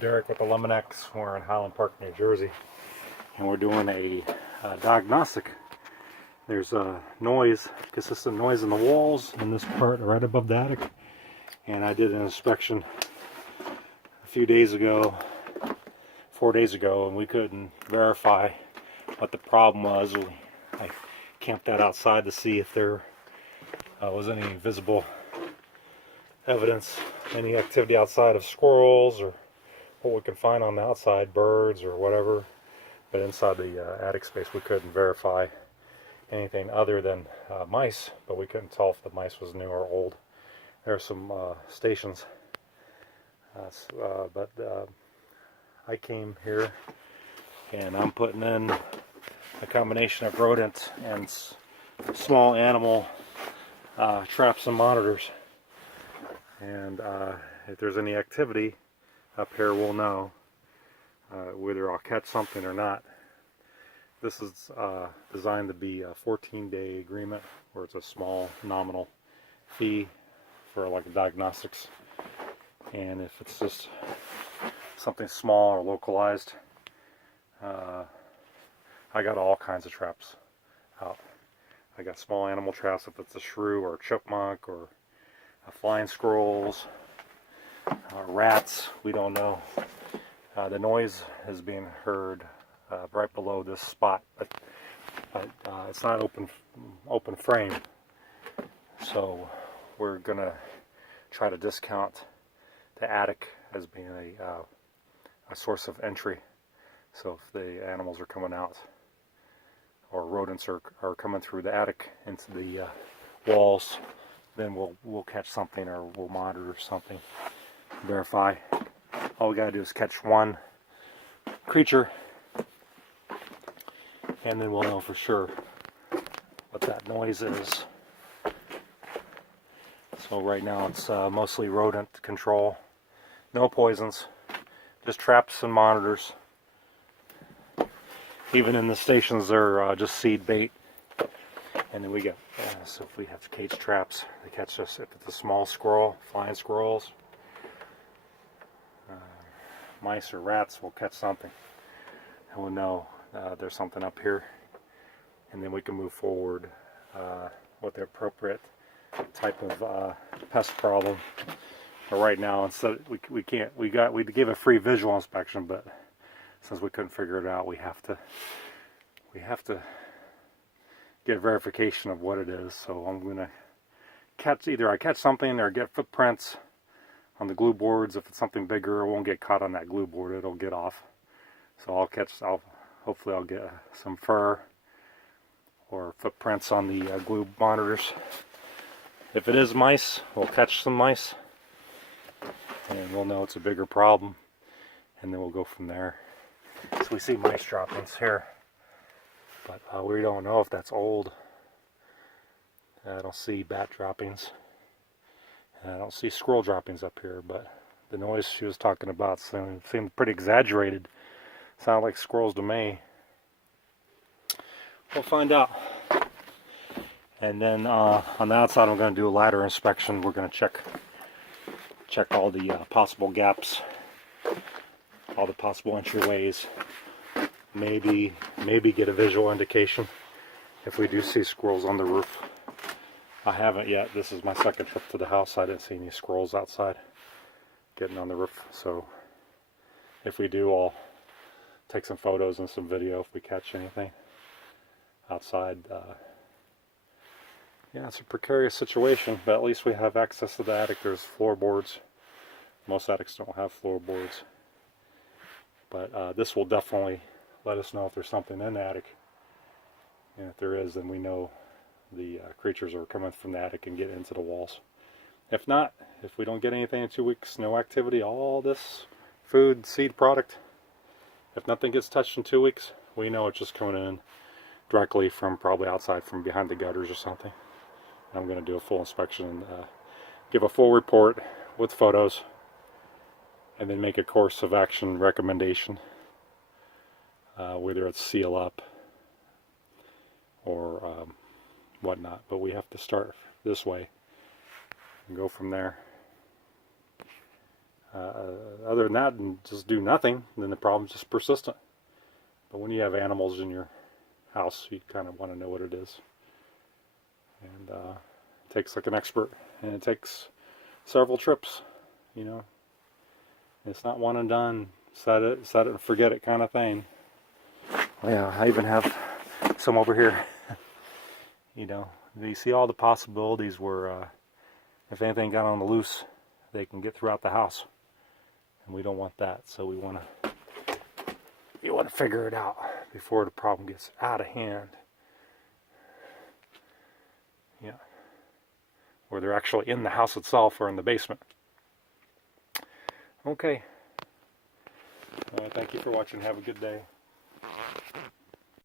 Derek with Eliminex. We're in Highland Park, New Jersey, and we're doing a diagnostic. There's a noise, consistent noise in the walls in this part right above the attic, and I did an inspection a few days ago, 4 days ago, and we couldn't verify what the problem was. I camped that outside to see if there was any visible evidence, any activity outside of squirrels or what we could find on the outside, birds or whatever. But inside the attic space we couldn't verify anything other than mice, but we couldn't tell if the mice was new or old. There are some stations, but I came here and I'm putting in a combination of rodent and small animal traps and monitors, and if there's any activity up here we'll know whether I'll catch something or not. This is designed to be a 14-day agreement where it's a small nominal fee for like diagnostics, and if it's just something small or localized, I got all kinds of traps out. I got small animal traps if it's a shrew or a chipmunk or flying squirrels, rats, we don't know. The noise is being heard right below this spot, but it's not open frame, so we're gonna try to discount the attic as being a source of entry. So if the animals are coming out or rodents are coming through the attic into the walls, then we'll catch something, or we'll monitor something, verify. All we gotta do is catch one creature, and then we'll know for sure what that noise is. So right now it's mostly rodent control, no poisons, just traps and monitors. Even in the stations they're just seed bait. And then we get, so if we have cage traps, they catch us if it's a small squirrel, flying squirrels, mice or rats will catch something, and we'll know there's something up here, and then we can move forward with the appropriate type of pest problem. But right now, instead we gave a free visual inspection, but since we couldn't figure it out, we have to get verification of what it is. So I'm gonna catch, either I catch something or get footprints on the glue boards. If it's something bigger, it won't get caught on that glue board, it'll get off. So hopefully I'll get some fur or footprints on the glue monitors. If it is mice, we'll catch some mice, and we'll know it's a bigger problem, and then we'll go from there. So we see mice droppings here, but we don't know if that's old. I don't see bat droppings. I don't see squirrel droppings up here, but the noise she was talking about seemed pretty exaggerated. Sounded like squirrels to me. We'll find out. And then on the outside I'm going to do a ladder inspection. We're going to check all the possible gaps, all the possible entryways. Maybe get a visual indication if we do see squirrels on the roof. I haven't yet. This is my second trip to the house. I didn't see any squirrels outside getting on the roof. So if we do, I'll take some photos and some video if we catch anything outside. Yeah, it's a precarious situation, but at least we have access to the attic. There's floorboards. Most attics don't have floorboards. But this will definitely let us know if there's something in the attic. And if there is, then we know the creatures are coming from the attic and get into the walls. If not, if we don't get anything in 2 weeks, no activity, all this food, seed product, if nothing gets touched in 2 weeks, we know it's just coming in directly from probably outside from behind the gutters or something. And I'm going to do a full inspection and give a full report with photos, and then make a course of action recommendation, whether it's seal up or whatnot. But we have to start this way and go from there. Other than that, and just do nothing, then the problem's just persistent. But when you have animals in your house, you kind of want to know what it is. And it takes like an expert, and it takes several trips, you know. It's not one and done, set it and forget it kind of thing. Yeah, I even have some over here. You know, you see all the possibilities where if anything got on the loose, they can get throughout the house. And we don't want that, so you want to figure it out before the problem gets out of hand. Yeah. Or they're actually in the house itself or in the basement. Okay. Thank you for watching. Have a good day.